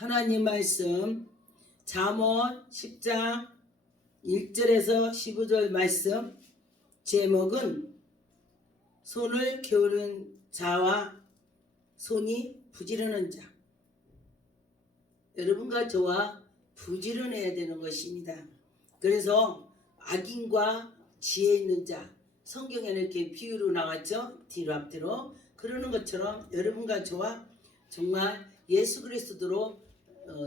하나님 말씀 잠언 10장 1절에서 15절 말씀 제목은 손을 게으른 자와 손이 부지런한 자. 여러분과 저와 부지런해야 되는 것입니다. 그래서 악인과 지혜 있는 자, 성경에는 이렇게 비유로 나왔죠. 뒤로 앞뒤로. 그러는 것처럼 여러분과 저와 정말 예수 그리스도로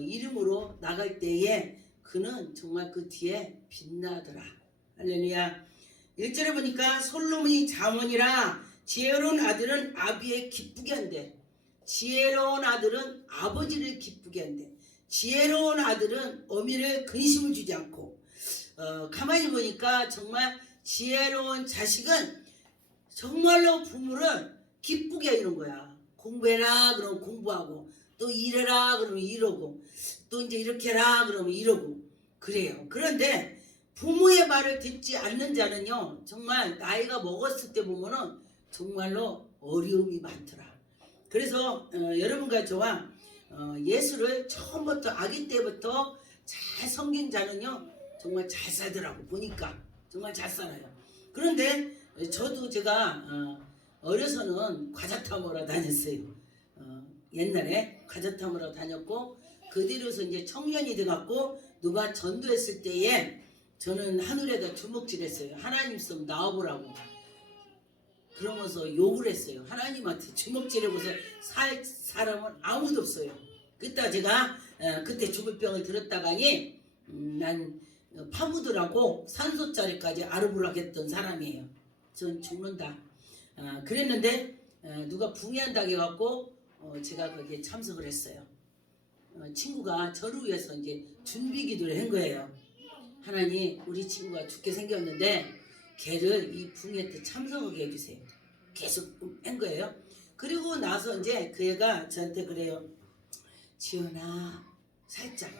이름으로 나갈 때에 그는 정말 그 뒤에 빛나더라. 할렐루야. 1절에 보니까 솔로몬이 잠언이라 지혜로운 아들은 아비의 기쁘게 한대. 지혜로운 아들은 아버지를 기쁘게 한대. 지혜로운 아들은 어미를 근심을 주지 않고 가만히 보니까 정말 지혜로운 자식은 정말로 부모를 기쁘게 하는 거야. 공부해라 그러면 공부하고 또 일해라 그러면 이러고 또 이제 이렇게 해라 그러면 이러고 그래요. 그런데 부모의 말을 듣지 않는 자는요 정말 나이가 먹었을 때 보면은 정말로 어려움이 많더라. 그래서 여러분과 저와 예수를 처음부터 아기 때부터 잘 섬긴 자는요 정말 잘 살더라고. 보니까 정말 잘 살아요. 그런데 저도 제가 어려서는 과자 타먹으러 다녔어요. 옛날에 과자 타먹으러 다녔고 그 뒤로서 이제 청년이 돼갖고 누가 전도했을 때에 저는 하늘에다 주먹질했어요. 하나님 좀 나와보라고. 그러면서 욕을 했어요. 하나님한테 주먹질해보서 살 사람은 아무도 없어요. 그때 제가 그때 죽을 병을 들었다가니 난 파묻으라고 산소짜리까지 아르부락 했던 사람이에요. 전 죽는다. 그랬는데 누가 붕해한다고 해갖고 제가 거기에 참석을 했어요. 친구가 저를 위해서 이제 준비 기도를 한 거예요. 하나님 우리 친구가 죽게 생겼는데 걔를 이 붕해 때 참석하게 해주세요. 계속 한 거예요. 그리고 나서 이제 그 애가 저한테 그래요. 지연아 살짝.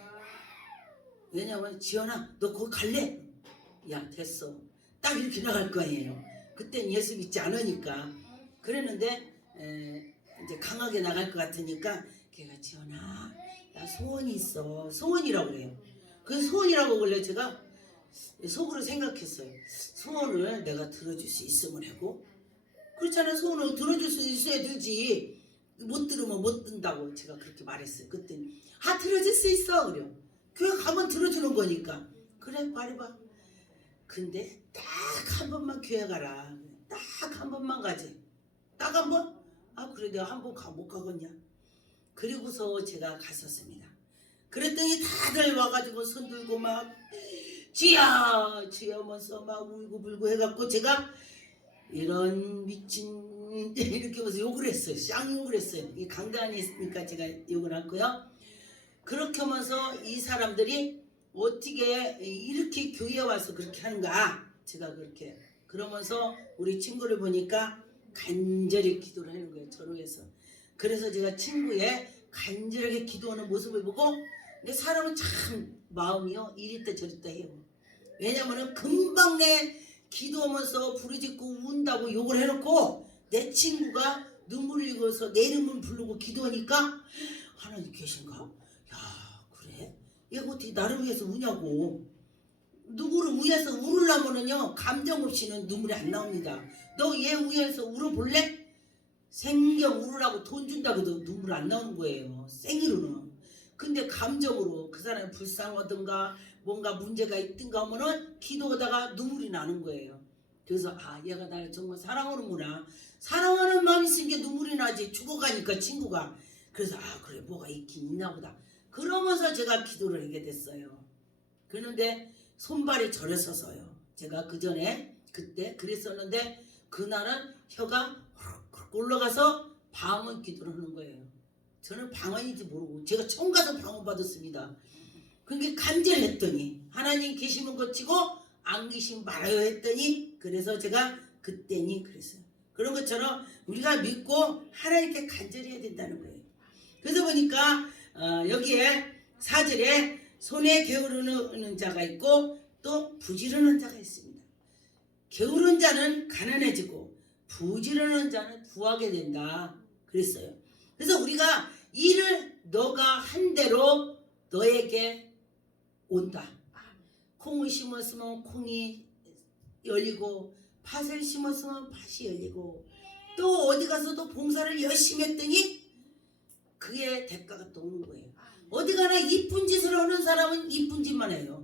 왜냐면 지연아 너 거기 갈래? 야 됐어. 딱 이렇게 나갈 거예요. 그땐 예수 믿지 않으니까. 그랬는데 이제 강하게 나갈 것 같으니까 걔가 지연아 나 소원이 있어. 소원이라고 그래요. 그 소원이라고 원래 제가 속으로 생각했어요. 소원을 내가 들어줄 수 있으면 하고 그렇잖아요. 소원을 들어줄 수 있어야 되지. 못 들으면 못 든다고 제가 그렇게 말했어요. 그때는 들어줄 수 있어. 그래요. 교회 가면 들어주는 거니까. 그래 말해봐. 근데 딱 한 번만 교회 가라. 딱 한 번만 가지. 딱 한 번? 그래 내가 한 번 못 가겠냐. 그리고서 제가 갔었습니다. 그랬더니 다들 와가지고 손 들고 막 지야 하면서 막 울고불고 해갖고 제가 이런 미친 이렇게 하면서 욕을 했어요. 쌍욕을 했어요. 이 강단이 있으니까 제가 욕을 했고요. 그렇게 하면서 이 사람들이 어떻게 이렇게 교회에 와서 그렇게 하는가. 제가 그렇게 그러면서 우리 친구를 보니까 간절히 기도를 하는 거예요. 저로 해서. 그래서 제가 친구의 간절하게 기도하는 모습을 보고 근데 사람은 참 마음이요 이리다 저리다 해요. 왜냐면은 금방 내 기도하면서 부르짖고 운다고 욕을 해놓고 내 친구가 눈물을 흘려서 내 이름을 부르고 기도하니까 하나님 계신가? 야 그래? 얘가 어떻게 나를 위해서 우냐고. 누구를 위해서 울으려면은요 감정 없이는 눈물이 안 나옵니다. 너 얘 위해서 울어볼래? 생경 울으라고 돈 준다고 해도 눈물 안 나오는 거예요. 생이로는. 근데 감정으로 그 사람이 불쌍하든가 뭔가 문제가 있든가 하면은 기도하다가 눈물이 나는 거예요. 그래서 얘가 나를 정말 사랑하는구나. 사랑하는 마음이 있으니까 눈물이 나지. 죽어가니까 친구가. 그래서 그래 뭐가 있긴 있나 보다. 그러면서 제가 기도를 하게 됐어요. 그런데 손발이 절에 서서요. 제가 그 전에 그때 그랬었는데 그날은 혀가 올라가서 방언 기도를 하는 거예요. 저는 방언인지 모르고 제가 처음 가서 방언 받았습니다. 그게 간절했더니 하나님 계시면 거치고 안 계시면 말아요 했더니 그래서 제가 그때니 그랬어요. 그런 것처럼 우리가 믿고 하나님께 간절히 해야 된다는 거예요. 그래서 보니까 여기에 4절에 손에 게으르는 자가 있고 또 부지런한 자가 있습니다. 게으른 자는 가난해지고 부지런한 자는 부하게 된다 그랬어요. 그래서 우리가 일을 너가 한 대로 너에게 온다. 콩을 심었으면 콩이 열리고 팥을 심었으면 팥이 열리고 또 어디 가서도 봉사를 열심히 했더니 그의 대가가 또 오는 거예요. 어디 가나 이쁜 짓을 하는 사람은 이쁜 짓만 해요.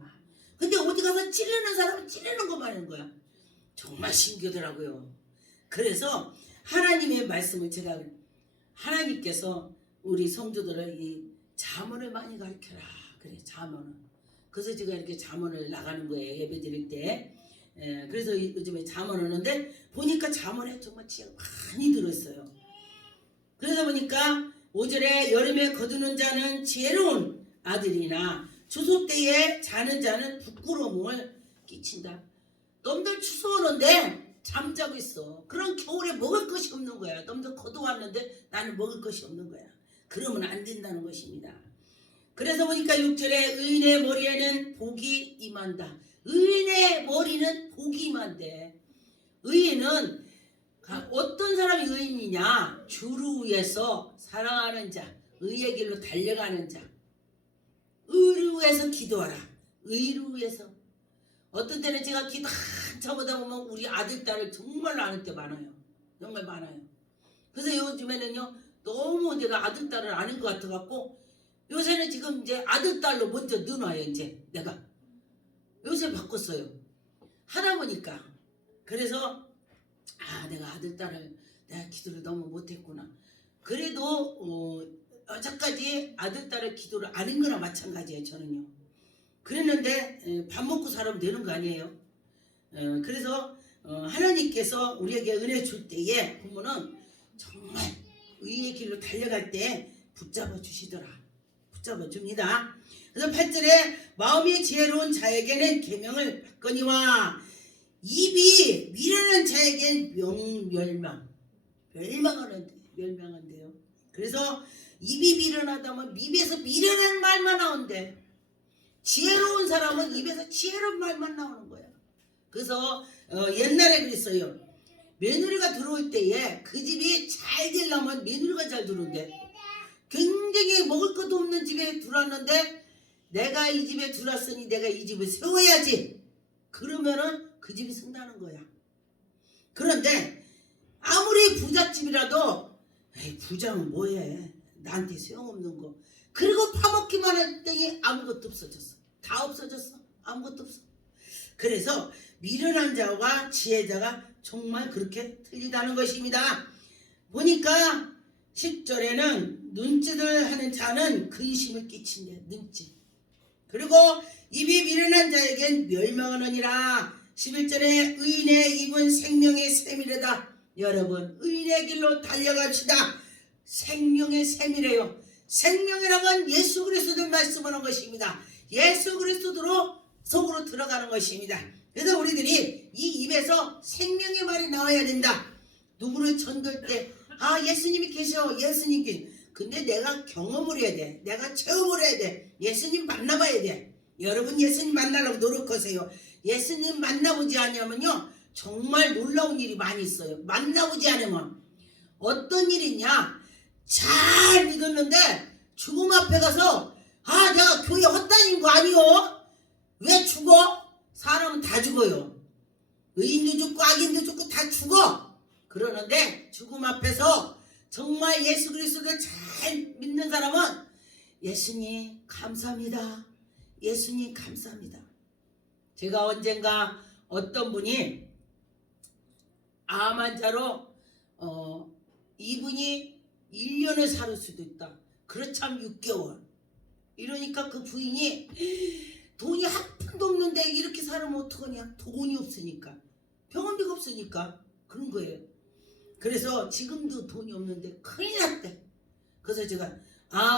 근데 어디 가서 찔르는 사람은 찔르는 것만 하는 거야. 정말 신기하더라고요. 그래서 하나님의 말씀을 제가 하나님께서 우리 성도들을 이 잠언을 많이 가르쳐라 그래. 잠언을. 그래서 제가 이렇게 잠언을 나가는 거예요. 예배 드릴 때. 그래서 요즘에 잠언을 하는데 보니까 잠언에 정말 지혜가 많이 들었어요. 그러다 보니까 5절에 여름에 거두는 자는 지혜로운 아들이나 추수 때에 자는 자는 부끄러움을 끼친다. 놈들 추수 오는데 잠자고 있어. 그럼 겨울에 먹을 것이 없는 거야. 놈들 거두었는데 나는 먹을 것이 없는 거야. 그러면 안 된다는 것입니다. 그래서 보니까 6절에 의인의 머리에는 복이 임한다. 의인의 머리는 복이 임한대. 의인은 어떤 사람이 의인이냐? 주를 위해서 사랑하는 자, 의의 길로 달려가는 자, 의를 위해서 기도하라. 의를 위해서. 어떤 때는 제가 기도 한참 하다 보면 우리 아들, 딸을 정말 아는 때 많아요. 정말 많아요. 그래서 요즘에는요, 너무 제가 아들, 딸을 아는 것 같아갖고 요새는 지금 이제 아들, 딸로 먼저 넣어놔요. 이제 내가. 요새 바꿨어요. 하다 보니까. 그래서 내가 아들, 딸을 내가 기도를 너무 못했구나. 그래도 어제까지 아들, 딸의 기도를 아는 거나 마찬가지예요. 저는요. 그랬는데 밥 먹고 살면 되는 거 아니에요. 그래서 하나님께서 우리에게 은혜 줄 때에 보면은 정말 의의 길로 달려갈 때 붙잡아 주시더라. 붙잡아 줍니다. 그래서 8절에 마음이 지혜로운 자에게는 계명을 받거니와 입이 미련한 자에게는 멸망한대요. 그래서 입이 미련하다면 입에서 미련한 말만 나온대. 지혜로운 사람은 입에서 지혜로운 말만 나오는 거야. 그래서 옛날에 그랬어요. 며느리가 들어올 때에 그 집이 잘 되려면 며느리가 잘 들어온대. 굉장히 먹을 것도 없는 집에 들어왔는데 내가 이 집에 들어왔으니 내가 이 집을 세워야지. 그러면은 그 집이 승다는 거야. 그런데 아무리 부잣집이라도 에이, 부자는 뭐해. 나한테 소용없는 거. 그리고 파먹기만 했더니 아무것도 없어졌어. 다 없어졌어. 아무것도 없어. 그래서 미련한 자와 지혜자가 정말 그렇게 틀리다는 것입니다. 보니까 10절에는 눈짓을 하는 자는 근심을 끼친대. 눈짓. 그리고 입이 미련한 자에겐 멸망하느니라. 11절에 의인의 입은 생명의 샘이래다. 여러분 의인의 길로 달려갑시다. 생명의 샘이래요. 생명이라는 건 예수 그리스도를 말씀하는 것입니다. 예수 그리스도로 속으로 들어가는 것입니다. 그래서 우리들이 이 입에서 생명의 말이 나와야 된다. 누구를 전도할 때 예수님이 계셔. 예수님 계셔. 근데 내가 경험을 해야 돼. 내가 체험을 해야 돼. 예수님 만나봐야 돼. 여러분 예수님 만나려고 노력하세요. 예수님 만나보지 않으면요 정말 놀라운 일이 많이 있어요. 만나보지 않으면 어떤 일이 있냐. 잘 믿었는데 죽음 앞에 가서 내가 교회 헛다닌 거 아니요? 왜 죽어? 사람은 다 죽어요. 의인도 죽고 악인도 죽고 다 죽어. 그러는데 죽음 앞에서 정말 예수 그리스도를 잘 믿는 사람은 예수님 감사합니다. 예수님 감사합니다. 제가 언젠가 어떤 분이 암 환자로 이분이 1년을 살 수도 있다. 그렇다면 6개월. 이러니까 그 부인이 돈이 한 푼도 없는데 이렇게 살면 어떡하냐. 돈이 없으니까. 병원비가 없으니까 그런 거예요. 그래서 지금도 돈이 없는데 큰일 났대. 그래서 제가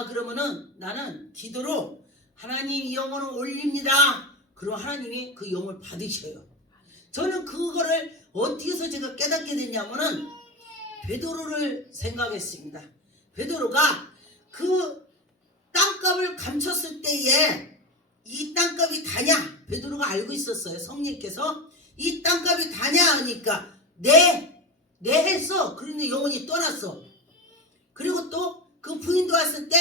그러면은 나는 기도로 하나님 이 영혼을 올립니다. 그럼 하나님이 그 영혼을 받으셔요. 저는 그거를 어떻게 해서 제가 깨닫게 됐냐면은 베드로를 생각했습니다. 베드로가 그 땅값을 감췄을 때에 이 땅값이 다냐? 베드로가 알고 있었어요. 성령께서 이 땅값이 다냐 하니까 네 했어. 그런데 영혼이 떠났어. 그리고 또 그 부인도 왔을 때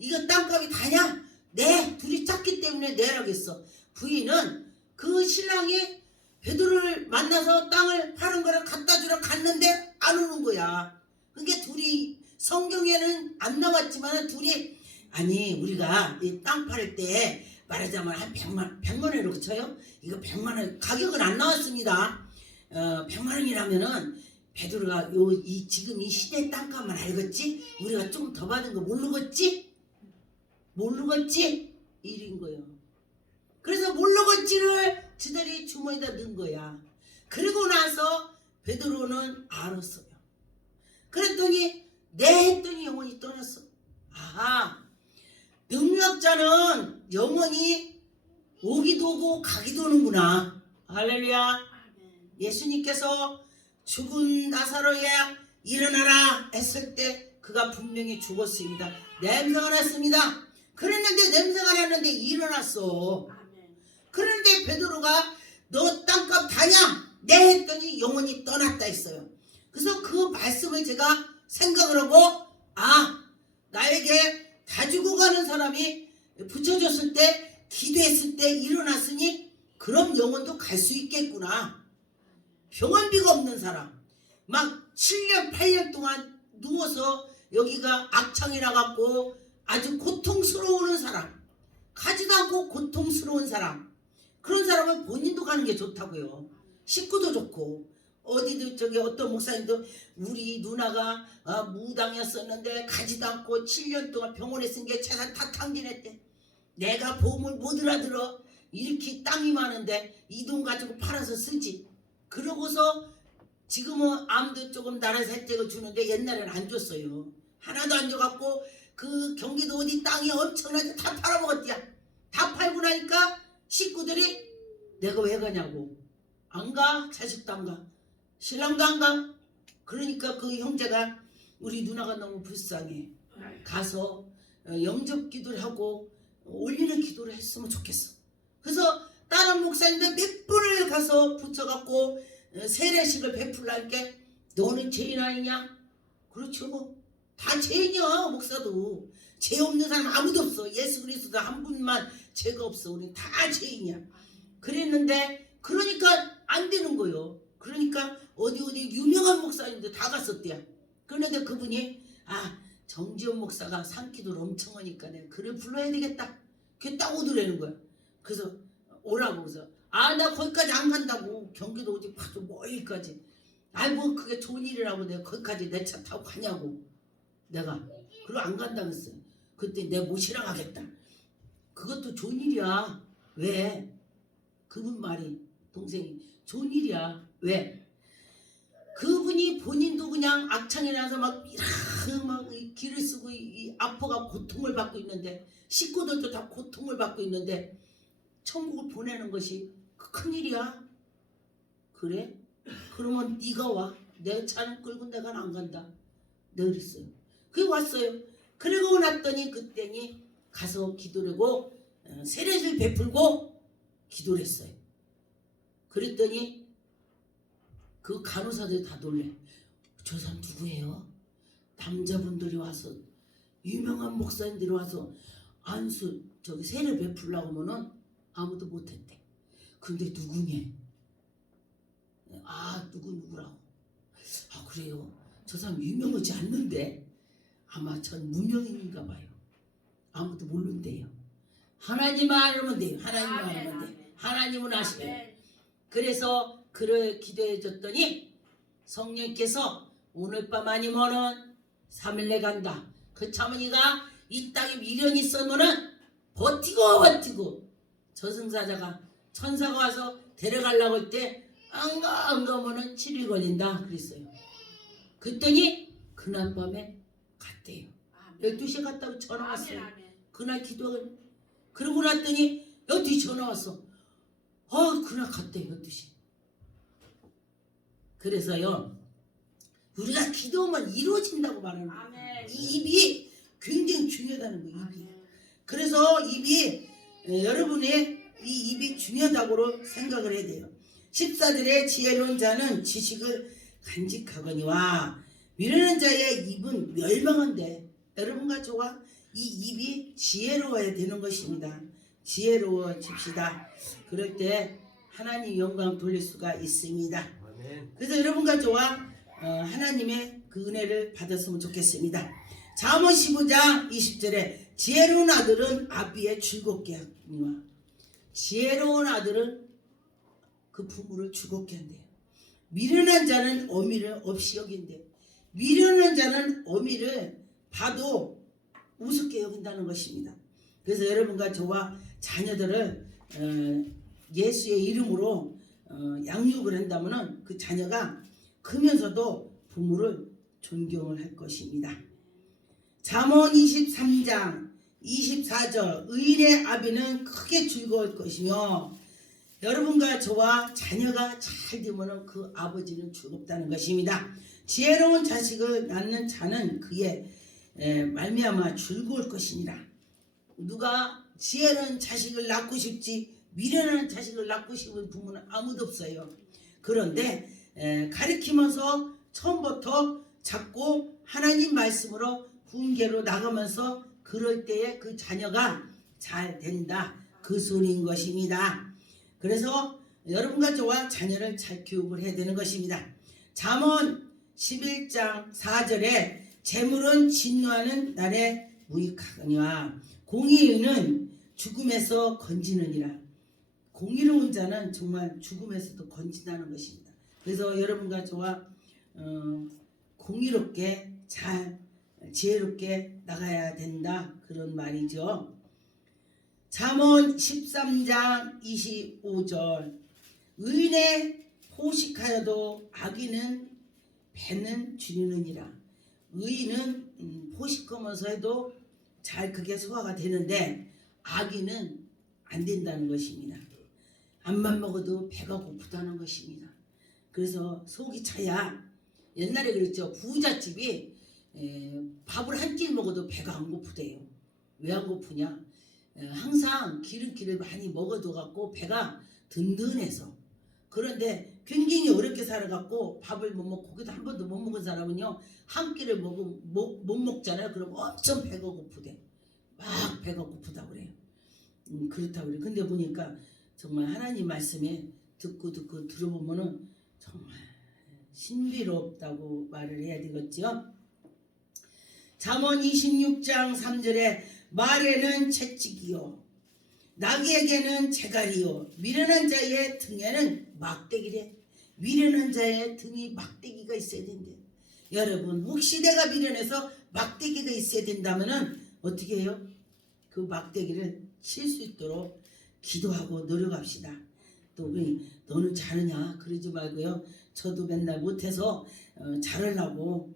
이거 땅값이 다냐? 네, 둘이 짰기 때문에 내라겠어. 부인은 그 신랑이 베드로를 만나서 땅을 파는 거를 갖다 주러 갔는데 안 오는 거야. 그러니까 둘이 성경에는 안 나왔지만 둘이 아니 우리가 이 땅 팔 때 말하자면 한 100만 원으로 쳐요. 이거 100만 원 가격은 안 나왔습니다. 100만 원이라면은 베드로가 지금 이 시대 땅값만 알겠지? 우리가 좀 더 받은 거 모르겠지? 모르겠지? 이린 거예요. 그래서 모르겠지를 지들이 주머니에다 넣은 거야. 그리고 나서 베드로는 알았어요. 그랬더니 네 했더니 영혼이 떠났어. 아하, 능력자는 영혼이 오기도 오고 가기도 오는구나. 할렐루야. 예수님께서 죽은 나사로야 일어나라 했을 때 그가 분명히 죽었습니다. 냄새가 났습니다. 그랬는데 냄새가 났는데 일어났어. 그런데 베드로가 너 땅값 다냐? 네 했더니 영혼이 떠났다 했어요. 그래서 그 말씀을 제가 생각을 하고 나에게 다 죽어가는 사람이 붙여줬을 때 기도했을 때 일어났으니 그럼 영혼도 갈 수 있겠구나. 병원비가 없는 사람 막 7년 8년 동안 누워서 여기가 악창이 나갖고 아주 고통스러운 사람 가지도 않고 고통스러운 사람 그런 사람은 본인도 가는 게 좋다고요. 식구도 좋고 어디도 저기 어떤 목사님도 우리 누나가 무당이었었는데 가지도 않고 7년 동안 병원에 쓴 게 재산 다 탕진했대. 내가 보험을 못 알아들어. 이렇게 땅이 많은데 이 돈 가지고 팔아서 쓰지. 그러고서 지금은 암도 조금 나라에서 혜택을 주는데 옛날에는 안 줬어요. 하나도 안 줘갖고 그 경기도 어디 땅이 엄청나게 다 팔아먹었디야. 다 팔고 나니까 식구들이 내가 왜 가냐고. 안 가? 자식도 안 가. 신랑도 안 가. 그러니까 그 형제가 우리 누나가 너무 불쌍해. 가서 영접 기도를 하고 올리는 기도를 했으면 좋겠어. 그래서 다른 목사님들 몇 분을 가서 붙여갖고 세례식을 베풀라니까 너는 죄인 아니냐? 그렇죠. 다 죄인이야. 목사도 죄 없는 사람 아무도 없어. 예수 그리스도 한 분만 죄가 없어. 우리 다 죄인이야. 그랬는데 그러니까 안 되는 거요. 그러니까 어디 유명한 목사님들 다 갔었대요. 그런데 그분이 정지원 목사가 산기도를 엄청 하니까 내가 그를 불러야 되겠다. 그게 딱 오더라는 거야. 그래서 오라고. 그래서 나 거기까지 안 간다고. 경기도 어디 아주 멀리까지. 뭐 그게 좋은 일이라고 내가 거기까지 내 차 타고 가냐고. 내가 그리고 안 간다 그랬어요. 그때 내 모시러 가겠다. 그것도 좋은 일이야. 왜? 그분 말이 동생이 좋은 일이야. 왜? 그분이 본인도 그냥 악창이 나서 막 기를 쓰고 아파가 고통을 받고 있는데 식구들도 다 고통을 받고 있는데 천국을 보내는 것이 큰일이야. 그래? 그러면 네가 와. 내 차는 끌고 내가 안 간다. 내가 그랬어요. 그게 왔어요. 그러고 났더니 그때니 가서 기도를 하고 세례를 베풀고 기도를 했어요. 그랬더니 그 간호사들이 다 놀래. 저 사람 누구예요? 남자분들이 와서 유명한 목사님들이 와서 안수 저기 세례 베풀라고 하면은 아무도 못했대. 근데 누구냐? 누구라고? 그래요. 저 사람 유명하지 않는데 아마 전 무명인가 봐요. 아무도 모른대요. 하나님만 알면 돼요. 하나님만 알면 돼. 하나님은 아시래요. 그래서 그를 기도해 줬더니 성령께서 오늘 밤 아니면은 3일 내 간다. 그 차머니가 이 땅에 미련이 있으면은 버티고 저승사자가 천사가 와서 데려가려고 할 때 안 가면은 7일 걸린다 그랬어요. 그랬더니 그날 밤에 갔대요. 12시에 갔다고 전화 왔어요. 그날 기도하고 그러고 났더니 12시 전화 왔어. 그날 갔대 12시. 그래서요 우리가 기도하면 이루어진다고 말하는 거예요. 이 입이 굉장히 중요하다는 거예요. 입이. 그래서 입이 여러분의 이 입이 중요하다고 생각을 해야 돼요. 십사들의 지혜로운 자는 지식을 간직하거니와 미련한 자의 입은 멸망한데 여러분과 저와 이 입이 지혜로워야 되는 것입니다. 지혜로워집시다. 그럴 때 하나님 영광 돌릴 수가 있습니다. 그래서 여러분과 저와 하나님의 그 은혜를 받았으면 좋겠습니다. 잠언 15장 20절에 지혜로운 아들은 아비의 즐겁게 하니와 지혜로운 아들은 그 부모를 즐겁게 한대요. 미련한 자는 어미를 없이 여긴대. 미련한 자는 어미를 봐도 우습게 여긴다는 것입니다. 그래서 여러분과 저와 자녀들을 예수의 이름으로 양육을 한다면 그 자녀가 크면서도 부모를 존경을 할 것입니다. 잠언 23장 24절 의인의 아비는 크게 즐거울 것이며 여러분과 저와 자녀가 잘 되면 그 아버지는 즐겁다는 것입니다. 지혜로운 자식을 낳는 자는 그의 말미암아 즐거울 것이니라. 누가 지혜로운 자식을 낳고 싶지 미련한 자식을 낳고 싶은 부모는 아무도 없어요. 그런데 가리키면서 처음부터 잡고 하나님 말씀으로 훈계로 나가면서 그럴 때에 그 자녀가 잘 된다. 그 소리인 것입니다. 그래서 여러분과 저와 자녀를 잘 교육을 해야 되는 것입니다. 잠언 11장 4절에 재물은 진노하는 날에 무익하거니와 공의는 죽음에서 건지느니라. 공의로운 자는 정말 죽음에서도 건진다는 것입니다. 그래서 여러분과 저와 공의롭게 잘 지혜롭게 나가야 된다. 그런 말이죠. 잠언 13장 25절 의인의 포식하여도 악인은 배는 줄이느니라. 의인은 포식하면서 해도 잘 그게 소화가 되는데 악인은 안 된다는 것입니다. 암만 먹어도 배가 고프다는 것입니다. 그래서 속이 차야 옛날에 그랬죠. 부잣집이 밥을 한 끼 먹어도 배가 안 고프대요. 왜 안 고프냐? 항상 기름기를 많이 먹어둬 갖고 배가 든든해서. 그런데 굉장히 어렵게 살아갖고 밥을 못 먹고 고기도 한 번도 못 먹은 사람은요 한 끼를 못 먹잖아요. 그럼 엄청 배가 고프대. 막 배가 고프다고 그래요. 그렇다고 그래요. 근데 보니까 정말 하나님 말씀에 듣고 들어보면은 정말 신비롭다고 말을 해야 되겠죠. 잠언 26장 3절에 말에는 채찍이요 나귀에게는 재갈이요 미련한 자의 등에는 막대기래. 미련한 자의 등이 막대기가 있어야 된대. 여러분 혹시 내가 미련해서 막대기가 있어야 된다면은 어떻게 해요? 그 막대기를 칠 수 있도록 기도하고 노력합시다. 또 너는 잘하냐 그러지 말고요. 저도 맨날 못해서 잘하려고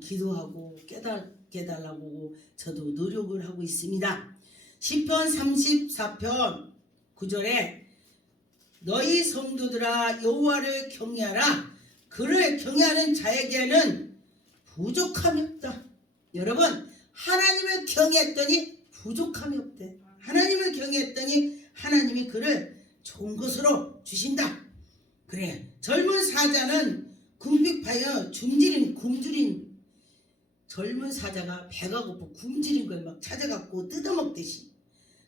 기도하고 깨닫게 해달라고 저도 노력을 하고 있습니다. 시편 34편 9절에 너희 성도들아 여호와를 경외하라. 그를 경외하는 자에게는 부족함이 없다. 여러분 하나님을 경외했더니 부족함이 없대. 하나님을 경외했더니 하나님이 그를 좋은 것으로 주신다. 그래 젊은 사자는 궁핍하여 굶주린 젊은 사자가 배가 고파 굶주린 걸 막 찾아갖고 뜯어먹듯이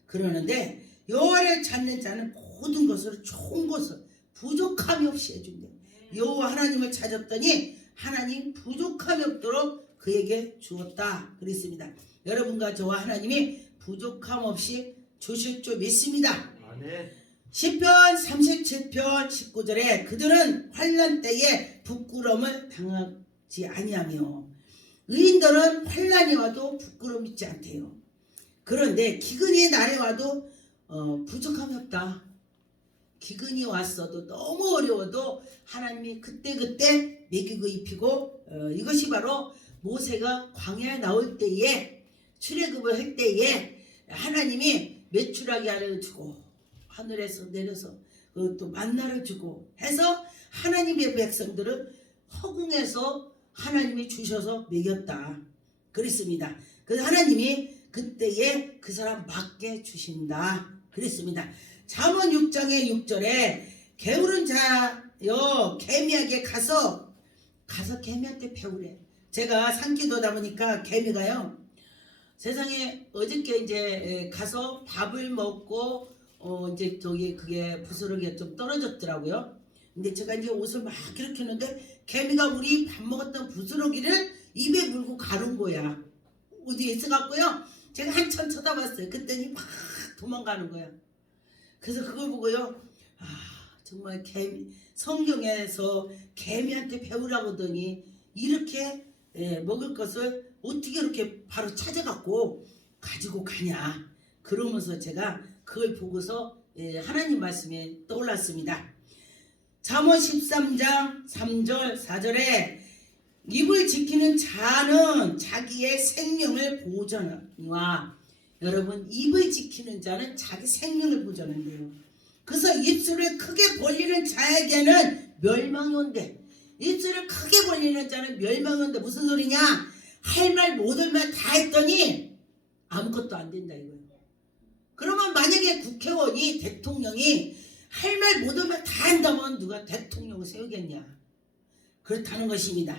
그러는데 여호와를 찾는 자는 모든 것을 좋은 것을 부족함이 없이 해준대. 여호와 하나님을 찾았더니 하나님 부족함이 없도록 그에게 주었다 그랬습니다. 여러분과 저와 하나님이 부족함 없이 주실 줄 믿습니다. 아멘. 시편 37편 19절에 그들은 환난 때에 부끄러움을 당하지 아니하며 의인들은 환난이 와도 부끄러움 있지 않대요. 그런데 기근이 날에 와도 부족함이 없다. 기근이 왔어도 너무 어려워도 하나님이 그때그때 먹이고 입히고 이것이 바로 모세가 광야에 나올 때에 출애굽을 할 때에 하나님이 메추라기 알을 주고 하늘에서 내려서 또 만나를 주고 해서 하나님의 백성들을 허공에서 하나님이 주셔서 먹였다 그랬습니다. 그래서 하나님이 그때에 그 사람 맞게 주신다 그랬습니다. 잠언 6장의 6절에 게으른 자여 개미에게 가서 개미한테 배우래. 제가 산기도다 보니까 개미가요 세상에 어저께 이제 가서 밥을 먹고 이제 저기 그게 부스러기가 좀 떨어졌더라고요. 근데 제가 이제 옷을 막 이렇게 했는데 개미가 우리 밥 먹었던 부스러기를 입에 물고 가는 거야. 어디에 있어갖고요. 제가 한참 쳐다봤어요. 그랬더니 막 도망가는 거야. 그래서 그걸 보고요. 아 정말 개미 성경에서 개미한테 배우라고 하더니 이렇게 먹을 것을 어떻게 이렇게 바로 찾아갖고 가지고 가냐. 그러면서 제가 그걸 보고서 하나님 말씀이 떠올랐습니다. 잠언 13장 3절 4절에 입을 지키는 자는 자기의 생명을 보존하니와 여러분 입을 지키는 자는 자기 생명을 보존한대요. 그래서 입술을 크게 벌리는 자에게는 멸망이 온대. 입술을 크게 벌리는 자는 멸망이 온대. 무슨 소리냐? 할 말 모든 말 다 했더니 아무것도 안 된다 이거예요. 그러면 만약에 국회의원이 대통령이 할 말 모든 말 다 한다면 누가 대통령을 세우겠냐? 그렇다는 것입니다.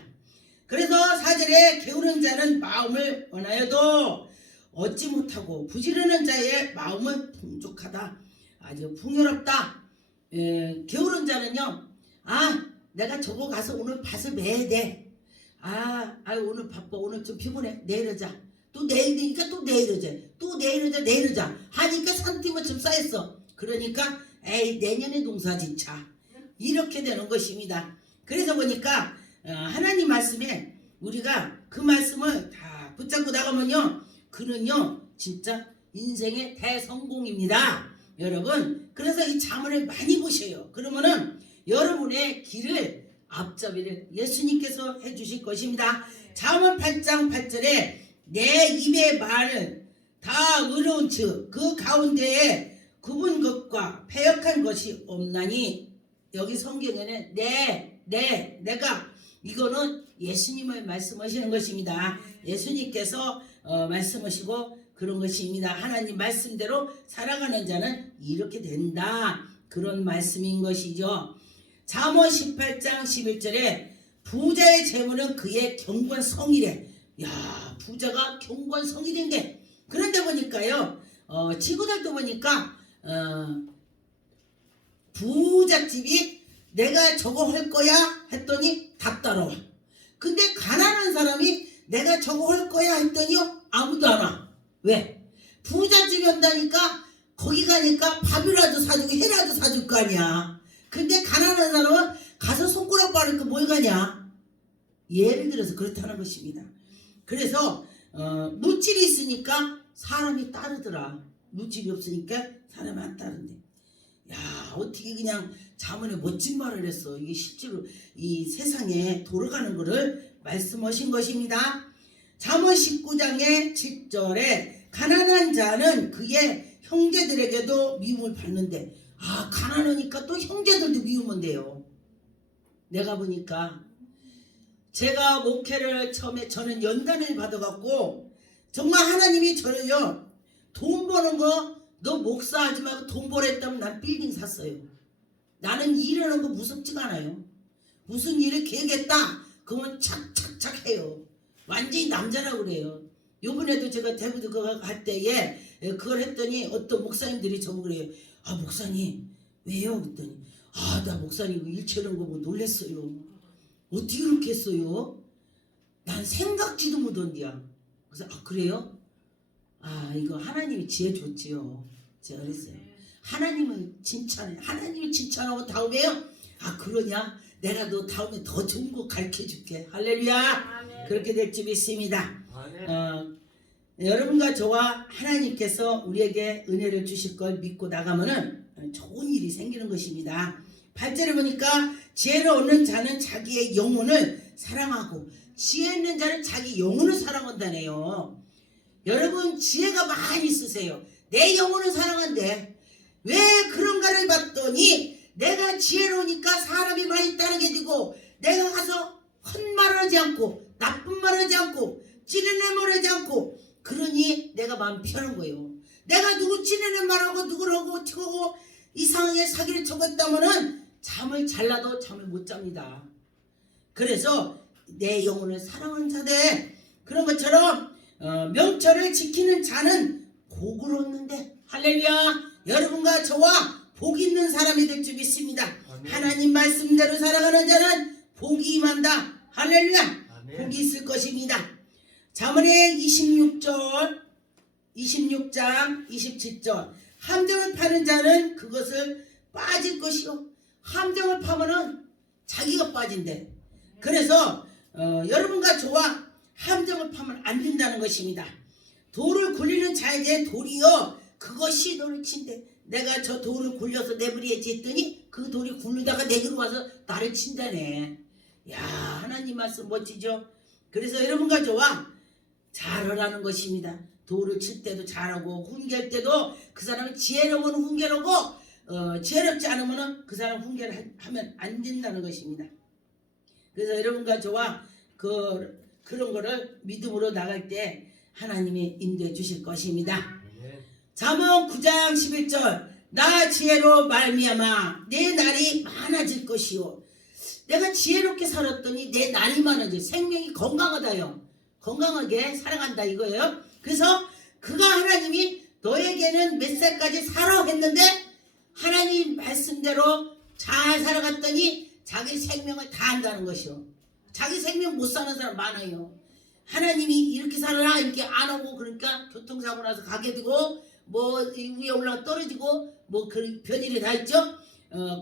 그래서 4절에 게으른 자는 마음을 원하여도 얻지 못하고 부지런한 자의 마음은 풍족하다. 아주 풍요롭다. 게으른 자는요. 아 내가 저거 가서 오늘 밭을 매야 돼. 오늘 바빠. 오늘 좀 피곤해. 내일 하자. 또 내일 되니까 또 내일 하자. 또 내일 하자. 내일 하자. 하니까 산티만 좀 쌓였어. 그러니까 에이 내년에 농사 짓자. 이렇게 되는 것입니다. 그래서 보니까 하나님 말씀에 우리가 그 말씀을 다 붙잡고 나가면요. 그는요 진짜 인생의 대성공입니다. 여러분 그래서 이 잠언을 많이 보셔요. 그러면은 여러분의 길을 앞잡이를 예수님께서 해주실 것입니다. 잠언 8장 8절에 내 입의 말은 다 의로운 즉 그 가운데에 굽은 것과 패역한 것이 없나니. 여기 성경에는 내가 이거는 예수님을 말씀하시는 것입니다. 예수님께서 말씀하시고 그런 것입니다. 하나님 말씀대로 살아가는 자는 이렇게 된다. 그런 말씀인 것이죠. 잠언 18장 11절에 부자의 재물은 그의 경건 성이래. 야 부자가 경건 성이 된대. 그런데 보니까요 친구들도 보니까 부잣집이 내가 저거 할 거야 했더니 다 따라와. 근데 가난한 사람이 내가 저거 할 거야 했더니요 아무도 안 와. 왜? 부잣집이 온다니까 거기 가니까 밥이라도 사주고 해라도 사줄 거 아니야. 근데 가난한 사람은 가서 손가락 빠르니까 뭘 가냐. 예를 들어서 그렇다는 것입니다. 그래서 물질이 있으니까 사람이 따르더라. 물질이 없으니까 사람이 안 따른대. 야 어떻게 그냥 잠언에 멋진 말을 했어. 이게 실제로 이 세상에 돌아가는 거를 말씀하신 것입니다. 잠언 19장의 7절에 가난한 자는 그의 형제들에게도 미움을 받는데 가난하니까 또 형제들도 미우면 돼요. 내가 보니까 제가 목회를 처음에 저는 연단을 받아갖고 정말 하나님이 저를요 돈 버는 거 너 목사하지 말고 돈 벌었다면 난 빌딩 샀어요. 나는 일하는 거 무섭지가 않아요. 무슨 일을 계획했다 그러면 착착착 해요. 완전히 남자라고 그래요. 요번에도 제가 대구도 그거 할 때에 그걸 했더니 어떤 목사님들이 저보고 그래요. 목사님 왜요? 그랬더니 나 목사님 일처럼 거 보고 놀랬어요. 어떻게 그렇게 했어요? 난 생각지도 못한디야. 그래서 그래요? 이거 하나님이 지혜 줬지요. 제가 그랬어요. 하나님을 칭찬해. 하나님을 칭찬하고 다음에요. 그러냐? 내가 너 다음에 더 좋은 거 가르쳐줄게. 할렐루야. 아멘. 그렇게 될 줄 믿습니다. 여러분과 저와 하나님께서 우리에게 은혜를 주실 걸 믿고 나가면은 좋은 일이 생기는 것입니다. 8절에 보니까 지혜를 얻는 자는 자기의 영혼을 사랑하고 지혜 있는 자는 자기 영혼을 사랑한다네요. 여러분 지혜가 많이 있으세요. 내 영혼을 사랑한대. 왜 그런가를 봤더니 내가 지혜로우니까 사람이 많이 따르게 되고 내가 가서 헛말하지 않고 나쁜 말하지 않고 찌르는 말하지 않고 그러니 내가 마음 편한 거예요. 내가 누구 찌르는 말하고 누구라고 튀고 이상하게 사기를 쳤다면은 잠을 잘라도 잠을 못 잡니다. 그래서 내 영혼을 사랑하는 자들 그런 것처럼 명철을 지키는 자는 복을 얻는데 할렐루야. 여러분과 저와 복 있는 사람이 될 줄 믿습니다. 아멘. 하나님 말씀대로 살아가는 자는 복이 임한다. 할렐루야. 아멘. 복이 있을 것입니다. 잠언의 26장 27절 함정을 파는 자는 그것을 빠질 것이요. 함정을 파면은 자기가 빠진대. 그래서 여러분과 저와 함정을 파면 안 된다는 것입니다. 돌을 굴리는 자에게 돌이요 그것이 너를 친대. 내가 저 돌을 굴려서 내버려야지 했더니 그 돌이 굴르다가 내게로 와서 나를 친다네. 야, 하나님 말씀 멋지죠. 그래서 여러분과 저와 잘하라는 것입니다. 돌을 칠 때도 잘하고 훈계할 때도 그 사람은 지혜로우면 훈계하고 지혜롭지 않으면 그 사람 훈계를 하면 안 된다는 것입니다. 그래서 여러분과 저와 그런 거를 믿음으로 나갈 때 하나님이 인도해 주실 것입니다. 잠언 9장 11절 나 지혜로 말미암아 내 날이 많아질 것이요. 내가 지혜롭게 살았더니 내 날이 많아져. 생명이 건강하다요. 건강하게 살아간다 이거예요. 그래서 그가 하나님이 너에게는 몇 살까지 살아 했는데 하나님 말씀대로 잘 살아갔더니 자기 생명을 다 한다는 것이요. 자기 생명 못 사는 사람 많아요. 하나님이 이렇게 살아라 이렇게 안 하고 그러니까 교통사고 나서 가게 되고 뭐 위에 올라가 떨어지고 뭐 그런 별일이 다 있죠.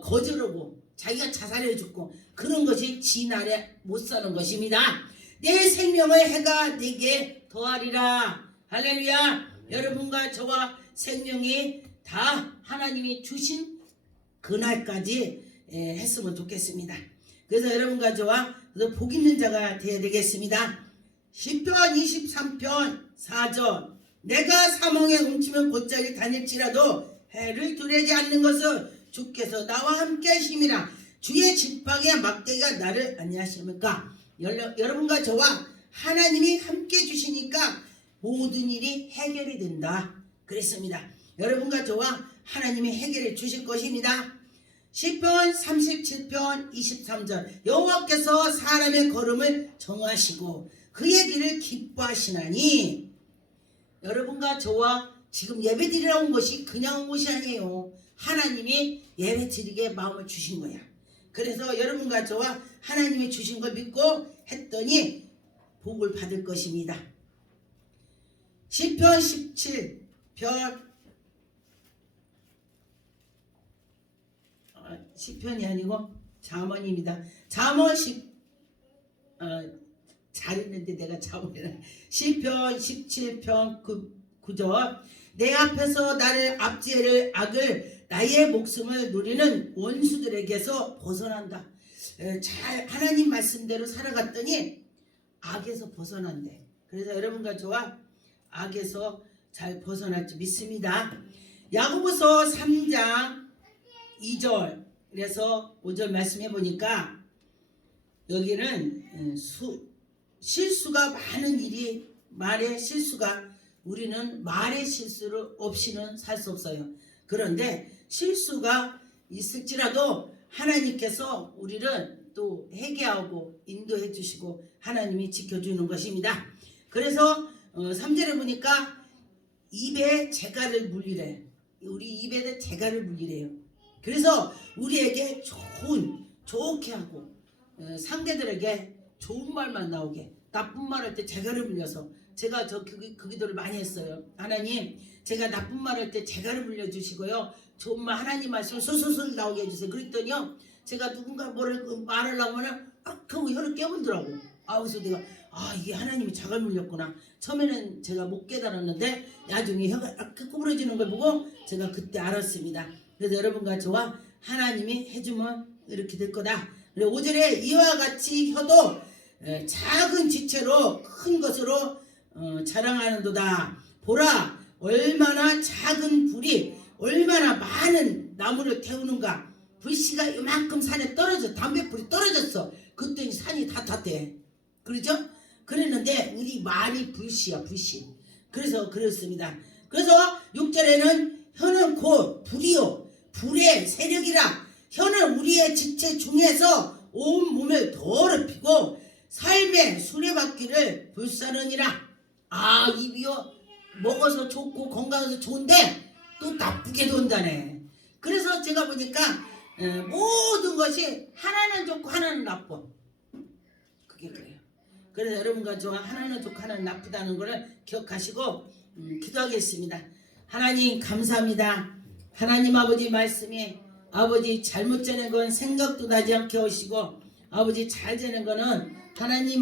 거절하고 자기가 자살해 죽고 그런 것이 지 날에 못 사는 것입니다. 내 생명을 해가 내게 더하리라. 할렐루야. 여러분과 저와 생명이 다 하나님이 주신 그날까지 했으면 좋겠습니다. 그래서 여러분과 저와 복 있는 자가 되어야 되겠습니다. 시편 23편 4절 내가 사망에 훔치면 곧자리 다닐지라도 해를 두려지 않는 것은 주께서 나와 함께 하심이라. 주의 지팡이와 막대기가 나를 안니하십니까. 여러분과 저와 하나님이 함께 주시니까 모든 일이 해결이 된다 그랬습니다. 여러분과 저와 하나님이 해결해 주실 것입니다. 시편 37편 23절 여호와께서 사람의 걸음을 정하시고 그의 길을 기뻐하시나니. 여러분과 저와 지금 예배 드리러 온 것이 그냥 온 것이 아니에요. 하나님이 예배 드리게 마음을 주신 거야. 그래서 여러분과 저와 하나님이 주신 걸 믿고 했더니 복을 받을 것입니다. 시편 17편 시편이 아니고 잠언입니다. 잠언 잘했는데 내가 잠언이라. 시편 17편 9절 내 앞에서 나를 압제를 악을 나의 목숨을 누리는 원수들에게서 벗어난다. 잘 하나님 말씀대로 살아갔더니 악에서 벗어난대. 그래서 여러분과 저와 악에서 잘 벗어날 줄 믿습니다. 야고보서 3장 2절 그래서 5절 말씀해 보니까 여기는 실수가 많은 일이 말의 실수가 우리는 말의 실수를 없이는 살 수 없어요. 그런데 실수가 있을지라도 하나님께서 우리를 또 회개하고 인도해 주시고 하나님이 지켜주는 것입니다. 그래서 3절에 보니까 입에 재갈을 물리래. 우리 입에 재갈을 물리래요. 그래서 우리에게 좋게 하고 상대들에게 좋은 말만 나오게 나쁜 말 할 때 재갈을 물려서 제가 그 기도를 많이 했어요. 하나님 제가 나쁜 말 할 때 재갈을 물려주시고요. 좋은 말 하나님 말씀 솔솔솔 나오게 해주세요. 그랬더니요 제가 누군가 말하려고 하면 하고 혀를 깨물더라고. 그래서 내가 이게 하나님이 자갈 물렸구나. 처음에는 제가 못 깨달았는데 나중에 혀가 구부러지는 걸 보고 제가 그때 알았습니다. 그래서 여러분과 저와 하나님이 해주면 이렇게 될 거다. 그리고 5절에 이와 같이 혀도 작은 지체로 큰 것으로 자랑하는도다. 보라 얼마나 작은 불이 얼마나 많은 나무를 태우는가. 불씨가 이만큼 산에 떨어져 담배불이 떨어졌어. 그랬더니 산이 다 탔대. 그러죠? 그랬는데 우리 말이 불씨야 불씨. 그래서 그렇습니다. 그래서 6절에는 혀는 곧 불이요 불의 세력이라. 혀는 우리의 지체 중에서 온 몸을 더럽히고 삶의 수레바퀴를 불사르니라. 아 입이요 먹어서 좋고 건강해서 좋은데 또 나쁘게 돈다네. 그래서 제가 보니까 모든 것이 하나는 좋고 하나는 나빠. 그게 그래요. 그래서 여러분과 저와 하나는 좋고 하나는 나쁘다는 것을 기억하시고 기도하겠습니다. 하나님 감사합니다. 하나님 아버지 말씀이 아버지 잘못 되는 건 생각도 나지 않게 하시고 아버지 잘 되는 거는 하나님